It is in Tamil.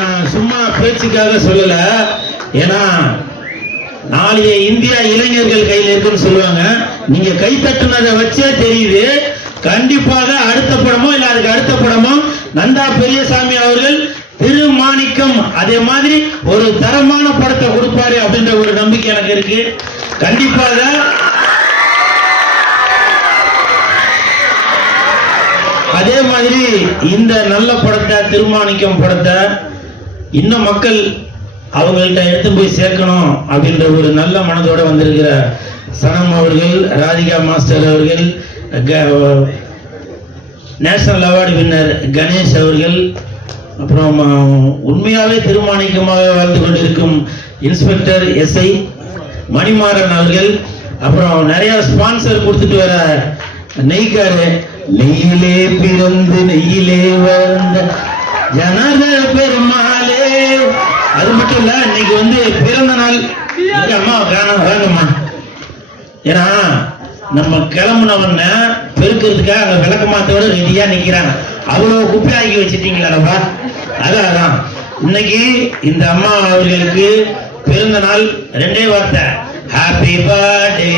நான் சும்மா பேச்சுக்காக சொல்லல. ஏன்னா நாளைய இந்தியா இளைஞர்கள் கையில் இருக்குன்னு சொல்லுவாங்க. நீங்க கை தட்டுனதை வச்சே தெரியுது. கண்டிப்பாக அடுத்த படமோ இல்ல அதுக்கு அடுத்த படமோ நந்தா பெரியசாமி அவர்கள் திருமாணிக்கம் அதே மாதிரி ஒரு தரமான படத்தை கொடுப்பாரு அப்படின்ற ஒரு நம்பிக்கை எனக்கு இருக்கு. கண்டிப்பாக அதே மாதிரி இந்த நல்ல படத்தை திருமாணிக்கம் படத்தை இன்னும் மக்கள் அவங்கள்ட்ட எடுத்து போய் சேர்க்கணும் அப்படின்ற ஒரு நல்ல மனதோட வந்திருக்கிற சனம் அவர்கள் ராதிகா மாஸ்டர் அவர்கள் க- நேஷனல் அவார்டு வின்னர் கணேஷ் அவர்கள் அப்புறம் உண்மையாகவே திருமாணிக்கமாக வாழ்ந்து கொண்டிருக்கும் இன்ஸ்பெக்டர் எஸ்ஐ மணிமாறன் அவர்கள் அப்புறம் நிறைய ஸ்பான்சர் கொடுத்துட்டு வர நெய்க்காரு நெய்யிலே பிறந்து நெய்யிலே வந்த ஜன வந்து பிறந்த நாள். அம்மா காணும் வாங்கம்மா ஏன்னா நம்ம கிளம்புனவன பெருக்கிறதுக்காக அங்க விளக்கமாத்தோட ரெடியா நிக்கிறாங்க. அவ்வளவு குப்பையாக்கி வச்சிட்டீங்களாடா அதான் அதான். இன்னைக்கு இந்த அம்மா அவர்களுக்கு பிறந்த நாள் ரெண்டே வார்த்தை. Happy birthday